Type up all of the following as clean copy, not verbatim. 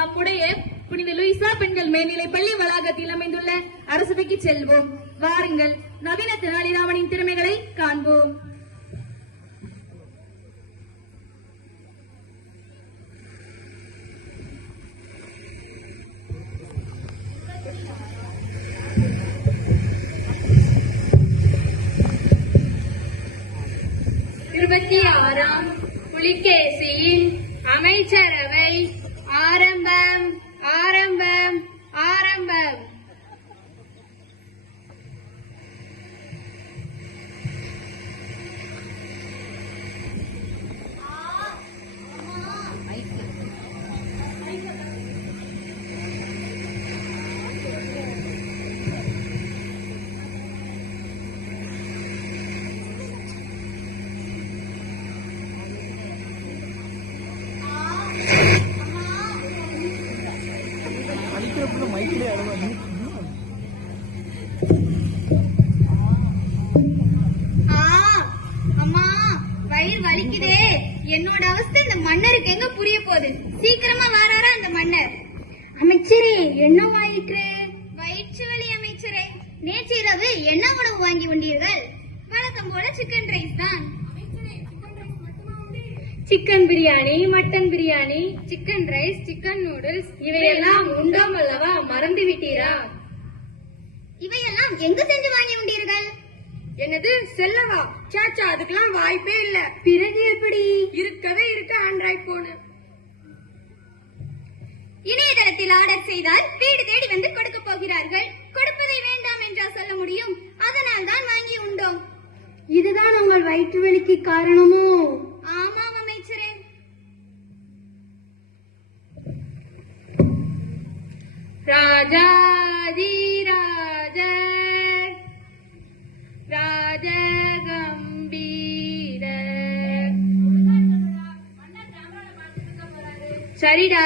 நம்முடைய புனித லூயிசா பெண்கள் மேல்நிலை பள்ளி வளாகத்தில் அமைந்துள்ள அரசவைக்கு செல்வோம். வாருங்கள், நவீன தெனாலிராமனின் திறமைகளை காண்போம். புலிகேசியின் அமைச்சரவை ஆரம்பம் ஆரம்பம் ஆரம்பம். வலிக்குதே, என்னோட அவஸ்தை இந்த மன்னருக்கு எங்க புரிய போகுது? சீக்கிரமா வாராரா அந்த மன்னர்? அமைச்சரே, என்ன ஆயிற்று? வயிற்று வலி அமைச்சரே. நேற்று இரவு என்ன உணவு வாங்கி உண்டீர்கள்? வழக்கம் போல சிக்கன் ரைஸ் தான். Chicken biryani, mutton biryani, chicken rice, chicken noodles இவையெல்லாம் உண்டோம் அல்லவா? மறந்து விட்டீரா? இவையெல்லாம் எங்கு சென்று வாங்கி உண்டீர்கள்? என்னது, செல்லவா? சாச்சா, அதுக்கெல்லாம் வாய்ப்பே இல்ல. பிறகு எப்படி? இருக்கவே இருக்க ஆண்ட்ராய்ட் போனு. இணையதளத்தில் ஆர்டர் செய்தால் வீடு தேடி வந்து கொடுக்க போகிறார்கள். கொடுப்பதை வேண்டாம் என்றா சொல்ல முடியும்? அதனால் தான் வாங்கி உண்டோம். இதுதான் உங்கள் வயிற்று வலிக்கு காரணமோ? ஆமாம் அமைச்சரே. ராஜாதி ராஜ ராஜகம்பீர. சரிடா.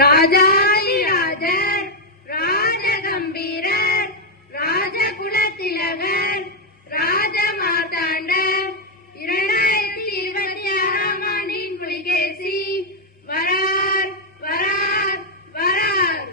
ராஜாதி ராஜர், ராஜகம்பீரர், ராஜகுலத்திலகர், ராஜமார்த்தாண்டர், 2026ஆம் ஆண்டின் புலிகேசி வரார் வரார் வரார்.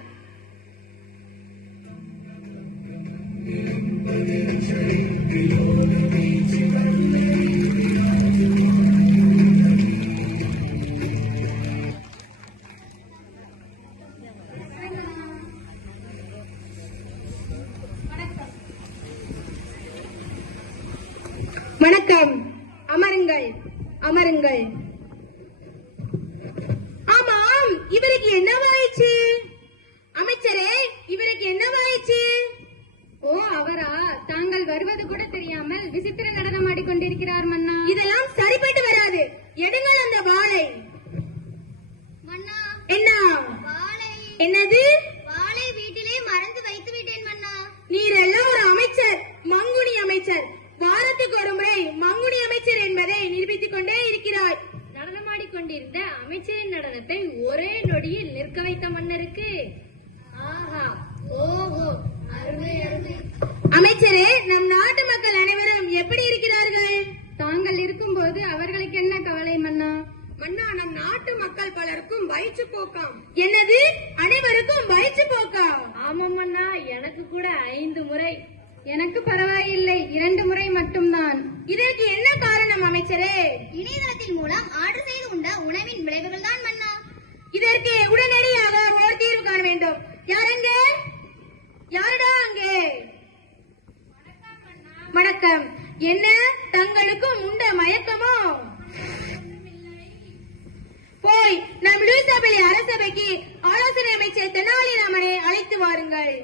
வணக்கம். அமருங்கள், அமருங்கள். ஆமாம், இவருக்கு என்னவாயிற்று? அமைச்சரே, இவருக்கு என்னவாயிற்று? ஓ, அவரா? தாங்கள் வருவது கூட தெரியாமல் விசித்திர நடனம் ஆடிக்கொண்டிருக்கிறார் மன்னா. இதெல்லாம் சரிப்பட்டு வராது. எடுங்கள் அந்த வாளை. மன்னா. என்ன வாளை? என்னது? வாளை வீட்டிலே மறந்து வைத்து விட்டேன் மன்னா. நீரெல்லாம் ஒரு அமைச்சர், மங்குனி அமைச்சர். வாரத்துக்கு ஒரு முறை மங்குனி அமைச்சர் என்பதை நிரூபித்துக் கொண்டே இருக்கிறாய். நடனமாடிக்கொண்டிருந்த அமைச்சரின் நடனத்தை ஒரே நொடியில் நிற்க வைத்த மன்னருக்கு ஆஹா, ஓஹோ, அருமை அருமை. அமைச்சரே, நம் நாட்டு மக்கள் அனைவரும் எப்படி இருக்கிறார்கள்? தாங்கள் இருக்கும்போது அவர்களுக்கு என்ன கவலை மன்னா? மன்னா, நம் நாட்டு மக்கள் பலருக்கும் வயிற்று போக்காம். என்னது, அனைவருக்கும் வயிற்று போக்கா? ஆமாம் மன்னா, எனக்கு கூட 5 முறை. எனக்கு பரவாயில்லை, 2 முறை மட்டும்தான். இதற்கு என்ன காரணம் அமைச்சரே? இணையதளத்தின் மூலம் ஆர்டர் செய்து உண்ட உணவின் விளைவுகள் தான் மன்னா. இதற்கு உடனடியாக ஒரு தீர்வு காண வேண்டும். யாருங்க? யாருடா அங்கே? வணக்கம். என்ன, தங்களுக்கும் உண்ட மயக்கமோ? போய் நம் லூயிசாபெல்லி அரசபைக்கு ஆலோசனை அமைச்சர் தெனாலிராமனை அழைத்து வாருங்கள்.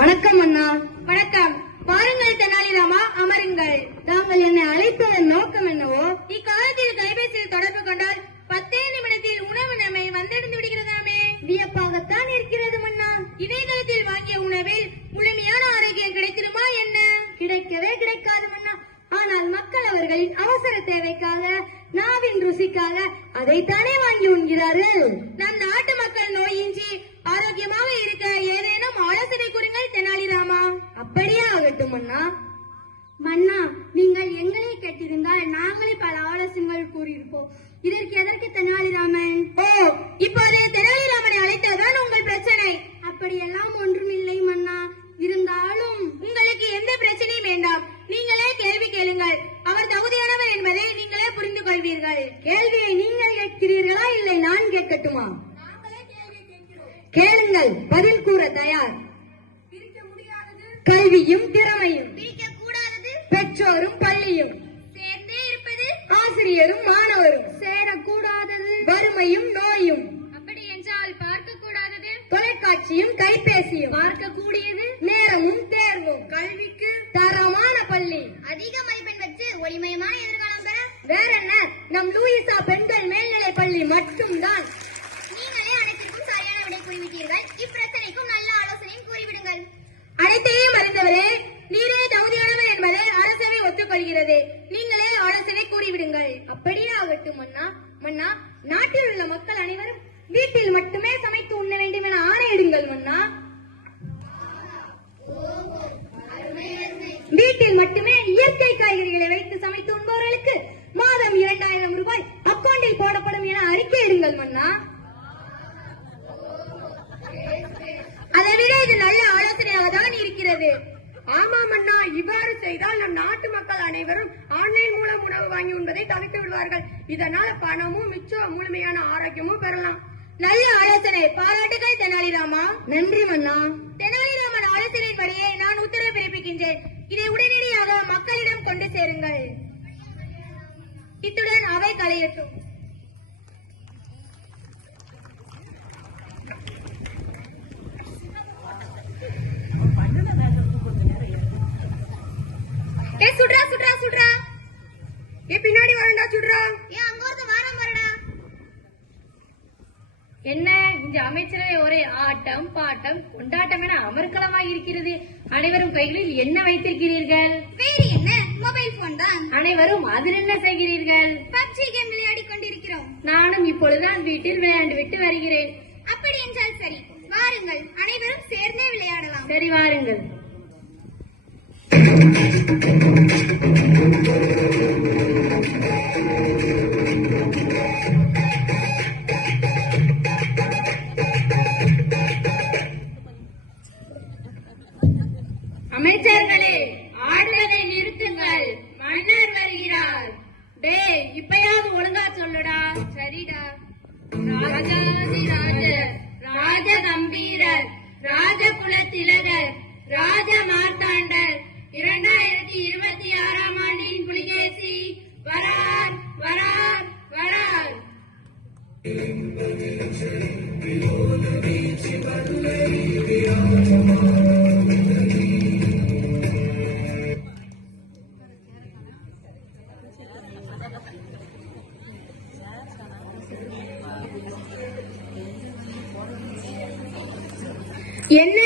வணக்கம் அண்ணா. வணக்கம். பாருங்கள் தெனாலிராமா, அமருங்கள். அவரவர்களின் அவசர தேவைக்காக, நாவின் ருசிக்காக அதைத்தானே வாங்கி உண்கிறார்கள். நம் நாட்டு மக்கள் நோயின்றி ஆரோக்கியமாக இருக்க ஏதேனும் ஆலோசனை கூறுங்கள் தெனாலிராமா. அப்படியே ஆகட்டும் அண்ணா. மன்னா, நீங்கள் எங்களை கேட்டிருந்தால் நாங்களே பல ஆலோசனைகள் கூறியிருப்போம். இதற்கு எதற்கு தெனாலிராமன்? ஓ, இப்போது தெனாலிராமனை அழைத்ததுதான் உங்கள் பிரச்சனை. அப்படியெல்லாம் ஒன்றுமில்லை மன்னா. இருந்தாலும் உங்களுக்கு எந்த பிரச்சனையும் வேண்டாம். நீங்களே கேள்வி கேளுங்கள். அவர் தகுதியானவர் என்பதை நீங்களே புரிந்து கொள்வீர்கள். கேள்வியை நீங்கள் கேட்கிறீர்களா, இல்லை நான் கேட்கட்டுமா? கேளுங்கள், பதில் கூற தயார். கல்வியும் திறமையும், பிரிக்க கூடாதது பெற்றோரும் பள்ளியும், சேர்ந்தே இருப்பது ஆசிரியரும் மாணவரும், சேரக்கூடாதது வறுமையும் நோயும், அப்படி என்றால் பார்க்க கூடாதது தொலைக்காட்சியும் கைபேசியும், பார்க்கக்கூடியது நேரமும் தேர்வும், கல்விக்கு தரமான பள்ளி, அதிக மதிப்பெண் பெற்று ஒளிமயமான எதிர்காலம் பெற வேற என்ன, நம் லூயிசா பெண்கள் மேல்நிலை பள்ளி மட்டும்தான். நீங்களே அனைத்திற்கும் சரியான விடை கூறிவிட்டீர்கள். இப்பிரச்சனைக்கும் நல்ல ஆலோசனையும் கூறிவிடுங்கள். அனைத்தையும் அறிந்தவரே, நீரே தகுதியானவர் என்பதை அரசவை ஒத்துக்கொள்கிறது. நீங்களே ஆலோசனை கூறிவிடுங்கள். அப்படியே ஆகட்டும் மன்னா. மன்னா, நாட்டில் உள்ள மக்கள் அனைவரும் வீட்டில் மட்டுமே சமைத்து உண்ண வேண்டும் என ஆணையிடுங்கள் மன்னா. வீட்டில் மட்டுமே இயற்கை காய்கறிகளை வைத்து சமைத்து உண்பவர்களுக்கு மாதம் 2000 ரூபாய் அக்கௌண்டில் போடப்படும் என அறிக்கையிடுங்கள் மன்னா. அதைவிட இது நல்ல ஆலோசனையாக தான் இருக்கிறது. ஆமாம் அண்ணா, இவ்வாறு செய்தால் நம் நாட்டு மக்கள் அனைவரும் ஆன்லைன் மூலம் உணவு வாங்கி உண்பதை தவிர்த்து விடுவார்கள். இதனால் பணமும் மிச்சம், முழுமையான ஆரோக்கியமும் பெறலாம். நல்ல ஆலோசனை. பாராட்டுகள் தெனாலிராமா. நன்றி மன்னா. தெனாலிராமன் ஆலோசனையின்படியே நான் உத்தரவு பிறப்பிக்கின்றேன். இதை உடனடியாக மக்களிடம் கொண்டு சேருங்கள். இத்துடன் அவை கலையட்டும். சுட்ரா சுட்ரா சுட்ரா. பின்னாடி வரண்டா சுடுறா. ஏன் அங்க ஒருத்த வாரம் வரடா. என்ன இந்த அமைச்சரவை ஒரே ஆட்டம் பாட்டம் கொண்டாட்டம் என அமர்க்களமாய் இருக்கிறது. அனைவரும் கைகளில் என்ன வைத்திருக்கிறீர்கள்? வேறு என்ன, மொபைல் போன் தான். அனைவரும் அதில் என்ன செய்கிறீர்கள்? பப்ஜி கேம் விளையாடி கொண்டிருக்கிறோம். நானும் இப்பொழுதுதான் வீட்டில் விளையாண்டு விட்டு வருகிறேன். அப்படி என்றால் சரி, வாருங்கள், அனைவரும் சேர்ந்தே விளையாடலாம். சரி வாருங்கள். அமைச்சர்களே, ஆடுவதை நிறுத்துங்கள், மன்னர் வருகிறார். டேய், இப்பயாவது ஒழுங்கா சொல்லுடா. சரிடா. ராஜாதி ராஜர், ராஜ கம்பீரர், ராஜகுல திலகர், ராஜ மார்த்தாண்டர், 2026ஆம் ஆண்டின் புலிகேசி வரார் வரார் வரார். என்ன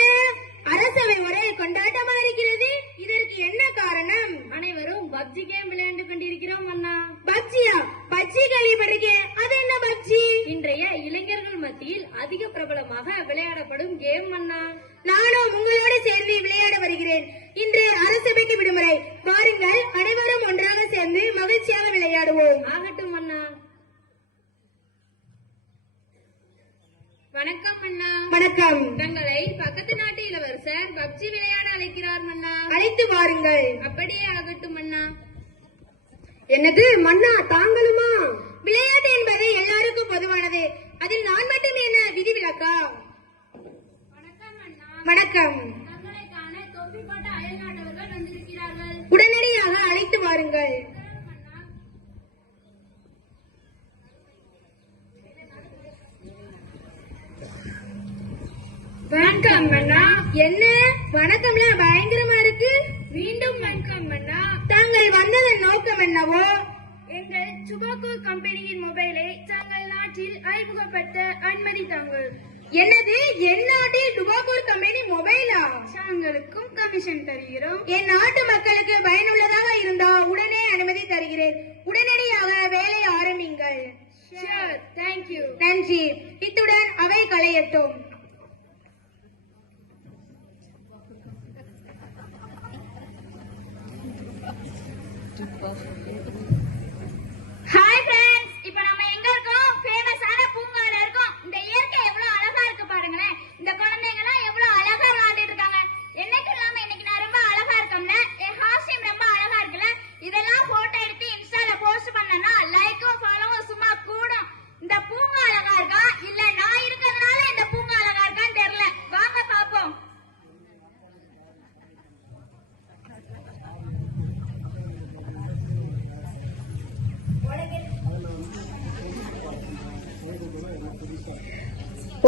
அரசவை ஒரே கொண்டாட்டமா இருக்கிறது? இதற்கு என்ன காரணம்? அனைவரும் பப்ஜி கேம் விளையாண்டு கொண்டிருக்கிறோம் அண்ணா. பப்ஜியா? பப்ஜி கேள்விப்பட்டிருக்கேன். அது என்ன பப்ஜி? இன்றைய இளைஞர்கள் மத்தியில் அதிக பிரபலமாக விளையாடப்படும் கேம் அண்ணா. நானும் உங்களோடு சேர்ந்து விளையாட வருகிறேன். இன்று அரசபைக்கு விடுமுறை. வாருங்கள், அனைவரும் ஒன்றாக சேர்ந்து மகிழ்ச்சியாக விளையாடுவோம். ஆகட்டும் அண்ணா. வணக்கம் அண்ணா. வணக்கம். தங்களை பக்கத்து நாட்டு இளவரசர் பப்ஜி விளையாட அழைக்கிறார் மன்னா. அழைத்து வாருங்கள். அப்படியே ஆகட்டும் அண்ணா. என்னது மன்னா, தாங்களுமா? விளையாட்டு என்பது எல்லாருக்கும் பொதுவானது. அதில் நான் மட்டும் என்ன விதிவிலக்கா? வணக்கம் அண்ணா. வணக்கம். தங்களை காண தொப்பி போட்ட அயல்நாட்டவர்கள் வந்திருக்கிறார்கள். உடனடியாக அழைத்து வாருங்கள். வணக்கம் அண்ணா. என்ன வணக்கம்லாம் பயங்கரமா இருக்கு. மீண்டும் வணக்கம் அண்ணா. தாங்கள் வந்ததன் நோக்கம் என்னவோ? எங்கள் டுபாக்கோ கம்பெனியின் மொபைலை தங்கள் நாட்டில் அறிமுகப்படுத்த அனுமதி தாங்கள். என்னது, என் நாட்டில் டுபாக்கூர் கம்பெனி மொபைலா? தாங்களுக்கும் கமிஷன் தருகிறோம். என் நாட்டு மக்களுக்கு பயனுள்ளதாக இருந்தா உடனே அனுமதி தருகிறேன். ஹாய் ஃப்ரெண்ட்ஸ், இப்போ நம்ம எங்க இருக்கோம்? ஃபேமஸான பூங்கால இருக்கோம். இந்த இயற்கை எவ்வளவு அழகா இருக்கு பாருங்களேன். இந்த குழந்தைங்க எல்லாம் எவ்வளவு அழகா விளையாடிட்டு இருக்காங்க. என்னைக்கு இல்லாம இன்னைக்கு நான் ரொம்ப அழகா இருக்கேன்ல, என் ஹாஸ்டியம் ரொம்ப அழகா இருக்குல்ல. இதெல்லாம் போட்டோ எடுத்து இன்ஸ்டால போஸ்ட் பண்ணனா லைக்கும் ஃபாலோவும் சும்மா கூடும். இந்த பூங்கா அழகா இருக்கா இல்ல நான் இருக்கிறதுனால இந்த பூங்கா அழகா இருக்கான்னு தெரியல. வாங்க பாப்போம்.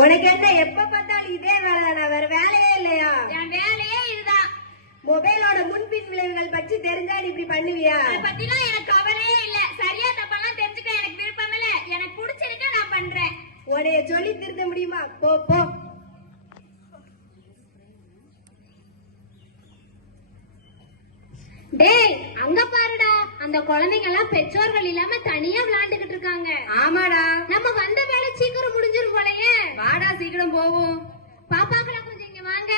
உனக்கு என்ன எப்ப பார்த்தாலும் இதே வேலைதானா? வேற வேலையே இல்லையா? என் வேலையே இதுதான். மொபைலோட முன்பின் விளைவுகள் பற்றி தெரிஞ்சா நீ இப்படி பண்ணுவியா? அதை பத்திலாம் எனக்கு கவலையே இல்ல. சரியா தப்பெல்லாம் தெரிஞ்சுக்க எனக்கு விருப்பம் இல்ல. எனக்கு பிடிச்சிருக்கு, நான் பண்றேன். உன்னைய சொல்லி திருத்த முடியுமா? போ போ. டேய், அங்க பாருடா, அந்த குழந்தைங்க எல்லாம் பெற்றோர்கள் இல்லாம தனியா விளையாண்டுகிட்டு இருக்காங்க. ஆமாடா, நம்ம வந்த வேலை சீக்கிரம் முடிஞ்சிரும் போலயே. வாடா சீக்கிரம் போவோம். பாப்பாக்களா கொஞ்சம் இங்க வாங்க.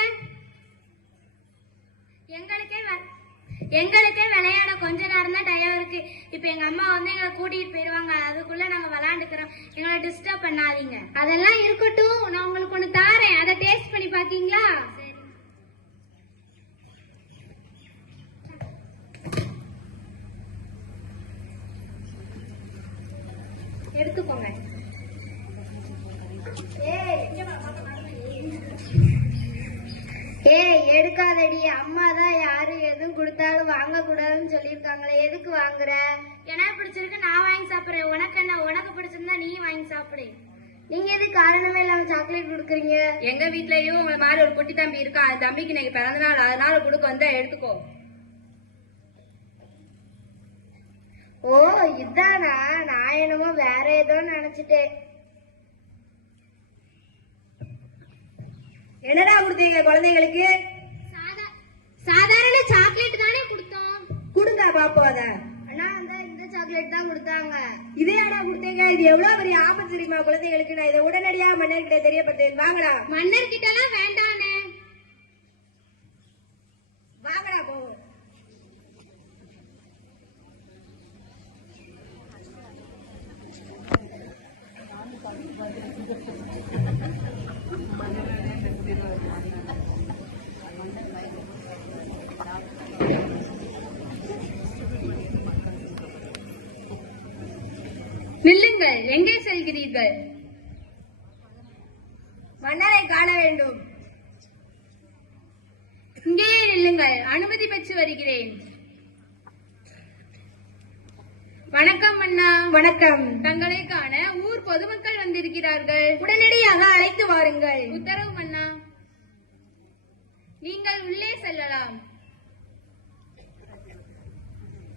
எங்களுக்கே விளையாட கொஞ்ச நேரம் தான் டயம் இருக்கு. இப்ப எங்க அம்மா வந்து எங்களை கூட்டிட்டு போயிருவாங்க. அதுக்குள்ள நாங்க விளையாண்டுக்கிறோம். எங்களை டிஸ்டர்ப் பண்ணாதீங்க. அதெல்லாம் இருக்கட்டும், நான் உங்களுக்கு ஒண்ணு தாரேன். அதை டேஸ்ட் பண்ணி பாக்கீங்களா? எடுத்துக்கோங்க. ஏய், எடுக்காதடி. அம்மா தான் யாரும் எதுவும் கொடுத்தாலும் வாங்க கூடாதுன்னு சொல்லிருக்காங்களே, எதுக்கு வாங்குற? எனக்கு பிடிச்சிருக்கு, நான் வாங்கி சாப்பிடுறேன். உனக்கு என்ன? உனக்கு பிடிச்சிருந்தா நீ வாங்கி சாப்பிடு. நீங்க எது காரணமே இல்லாம சாக்லேட் கொடுக்குறீங்க? எங்க வீட்லயும் உங்களை மாதிரி ஒரு குட்டி தம்பி இருக்கா. அந்த தம்பிக்கு நீங்க பிறந்த நாள், அதனால கொடுக்க வந்தா எடுத்துக்கோ. ஓ, இதானா? நான் என்னமோ வேற ஏதோ நினைச்சிட்டேன். என்னடா கொடுத்தீங்க குழந்தைங்களுக்கு? சாதாரண சாக்லேட் தானே கொடுத்தோம். கொடுங்க பாப்போம். அத அண்ணா, இந்த சாக்லேட் தான் கொடுத்தாங்க. இதையாடா கொடுத்தீங்க? இது எவ்வளவு பெரிய ஆபத்து தெரியுமா குழந்தைகளுக்கு? நான் இதை உடனடியா மன்னர்கிட்ட தெரியப்படுத்தேன். வாங்கடா. மன்னர் கிட்ட எல்லாம் வேண்டானே. வாங்கடா போவோம். நில்லுங்கள், எங்கே செல்கிறீர்கள்? மன்னரை காண வேண்டும். இங்கேயே நில்லுங்கள், அனுமதி பெற்று வருகிறேன். வணக்கம் அண்ணா. வணக்கம். தங்களை காண ஊர் பொதுமக்கள் வந்திருக்கிறார்கள். உடனடியாக அழைத்து வாருங்கள். உத்தரவு அண்ணா. நீங்கள் உள்ளே செல்லலாம்.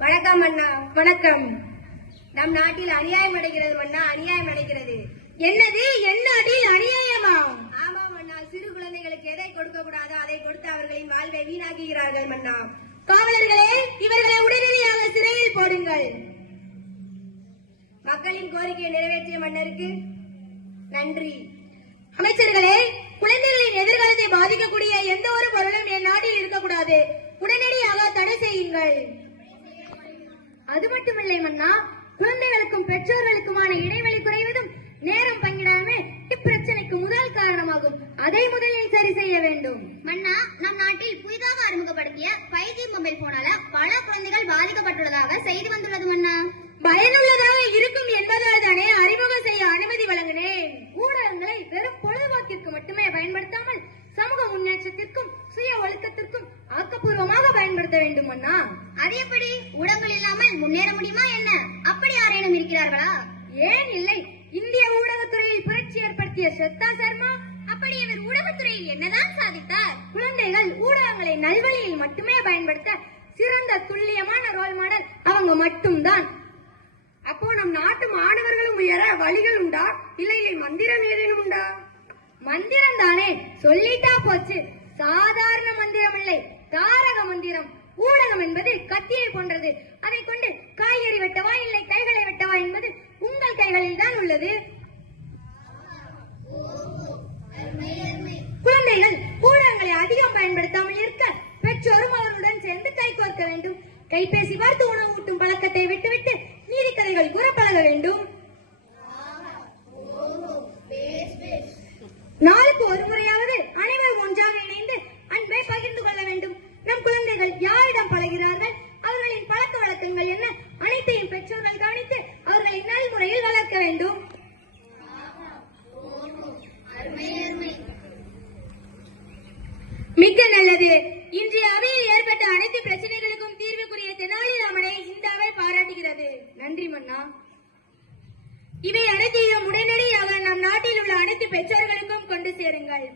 வணக்கம் அண்ணா. வணக்கம். நம் நாட்டில் அநியாயம் அடைகிறது மன்னா, அநியாயம் அடைகிறது. என்னது? என்ன அடியில் அநியாயமா? ஆமாம் மன்னா, சிறு குழந்தைகளுக்கு எதை கொடுக்க கூடாதோ அதை கொடுத்து அவர்களின் வாழ்வை வீணாக்குகிறார்கள் மன்னா. காவலர்களே, இவர்களை உடனடியாக சிறையில் போடுங்கள். மக்களின் கோரிக்கையை நிறைவேற்றிய மன்னருக்கு நன்றி. அமைச்சர்களே, குழந்தைகளின் எதிர்காலத்தை பாதிக்கக்கூடிய எந்த ஒரு பொருளும் என் நாட்டில் இருக்கக்கூடாது. உடனடியாக தடை செய்யுங்கள். அது மட்டுமில்லை மன்னா, குழந்தைகளுக்கும் பெற்றோர்களுக்குமான இடைவெளி குறைவதும் நேரம் பங்கிடாமை இப்பிரச்சனைக்கு முதல் காரணமாகும். அதை முதலில் சரி செய்ய வேண்டும். மன்னா, நம் நாட்டில் புதிதாக அறிமுகப்படுத்திய 5G மொபைல் போனால பல குழந்தைகள் பாதிக்கப்பட்டுள்ளதாக செய்தி வந்துள்ளது மன்னா. பயனுள்ளதாக இருக்கும் என்பதால் தானே அறிமுகம் செய்ய அனுமதி வழங்கினேன். ஊடகங்களை வெறும் பொழுதுபோக்கிற்கு மட்டுமே பயன்படுத்தாமல் சமூக முன்னேற்றத்திற்கும் சுய ஒழுக்கத்திற்கும் ஆக்கப்பூர்வமாக பயன்படுத்த வேண்டும் அண்ணா. அது எப்படி? ஊடகங்கள் இல்லாமல் முன்னேற முடியுமா என்ன? அப்படி யாரேனும் இருக்கிறார்களா? ஏன் இல்லை, இந்திய ஊடகத்துறையில் புரட்சி ஏற்படுத்திய ஸ்ரத்தா சர்மா. அப்படி இவர் ஊடகத்துறையில் என்னதான் சாதித்தார்? குழந்தைகள் ஊடகங்களை நல்வழியில் மட்டுமே பயன்படுத்த சிறந்த துல்லியமான ரோல் மாடல் அவங்க மட்டும்தான். அப்போ நம் நாட்டு மாணவர்களும் உயர வழிகள் உண்டா? இல்லை மந்திரம் ஏதேனும் உண்டா? மந்திரம் தானே, சொல்லிட்டா போச்சு. சாதாரண மந்திரம் இல்லை, தாரக மந்திரம். ஊடகம் என்பது கத்தியை போன்றது. அதை கொண்டு காய்கறி வெட்டவா இல்லை கைகளை வெட்டவா என்பது உங்கள் கைகளில் தான் உள்ளது. குழந்தைகள் ஊடகங்களை அதிகம் பயன்படுத்தாமல் இருக்க பெற்றோரும் அவர்களுடன் சேர்ந்து கைகோர்க்க வேண்டும். கைபேசி பார்த்து உணவு விட்டுவிட்டு நீதி கதைகள் கூற பழக வேண்டும். நாளுக்கு ஒரு முறையாவது அனைவரும் ஒன்றாக இணைந்து அன்பை பகிர்ந்து கொள்ள வேண்டும். நம் குழந்தைகள் யாரிடம் பழகிறார்கள், அவர்களின் பழக்க வழக்கங்கள் என்ன, அனைத்தையும் பெற்றோர்கள் கவனித்து அவர்களை நல்முறையில் வளர்க்க வேண்டும். மிக்க நல்லது. இன்றைய அவையில் ஏற்பட்ட அனைத்து பிரச்சனைகளுக்கும் தீர்வுக்குரிய தெனாலிராமனை இந்த அவை பாராட்டுகிறது. நன்றி மன்னா. இவை அனைத்தையும் உடனடியாக நம் நாட்டில் உள்ள அனைத்து பெற்றோர்களுக்கும் கொண்டு சேருங்கள்.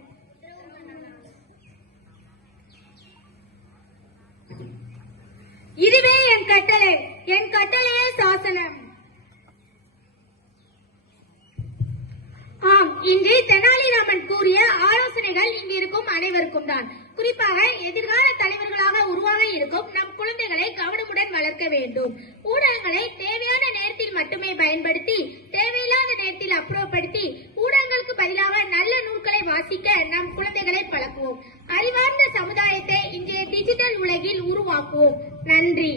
இதுவே என் கட்டளை, என் கட்டளையே சாசனம். ஆம், இன்று தெனாலிராமன் கூறிய ஆலோசனைகள் இங்கிருக்கும் அனைவருக்கும் தான். குறிப்பாக எதிர்கால தலைவர்களாக உருவாக இருக்கும் நம் குழந்தைகளை கவனமுடன் வளர்க்க வேண்டும். ஊடகங்களை தேவையான நேரத்தில் மட்டுமே பயன்படுத்தி தேவையில்லாத நேரத்தில் அப்புறப்படுத்தி ஊடகங்களுக்கு பதிலாக நல்ல நூல்களை வாசிக்க நம் குழந்தைகளை பழக்குவோம். அறிவார்ந்த சமுதாயத்தை இன்றைய டிஜிட்டல் உலகில் உருவாக்குவோம். நன்றி.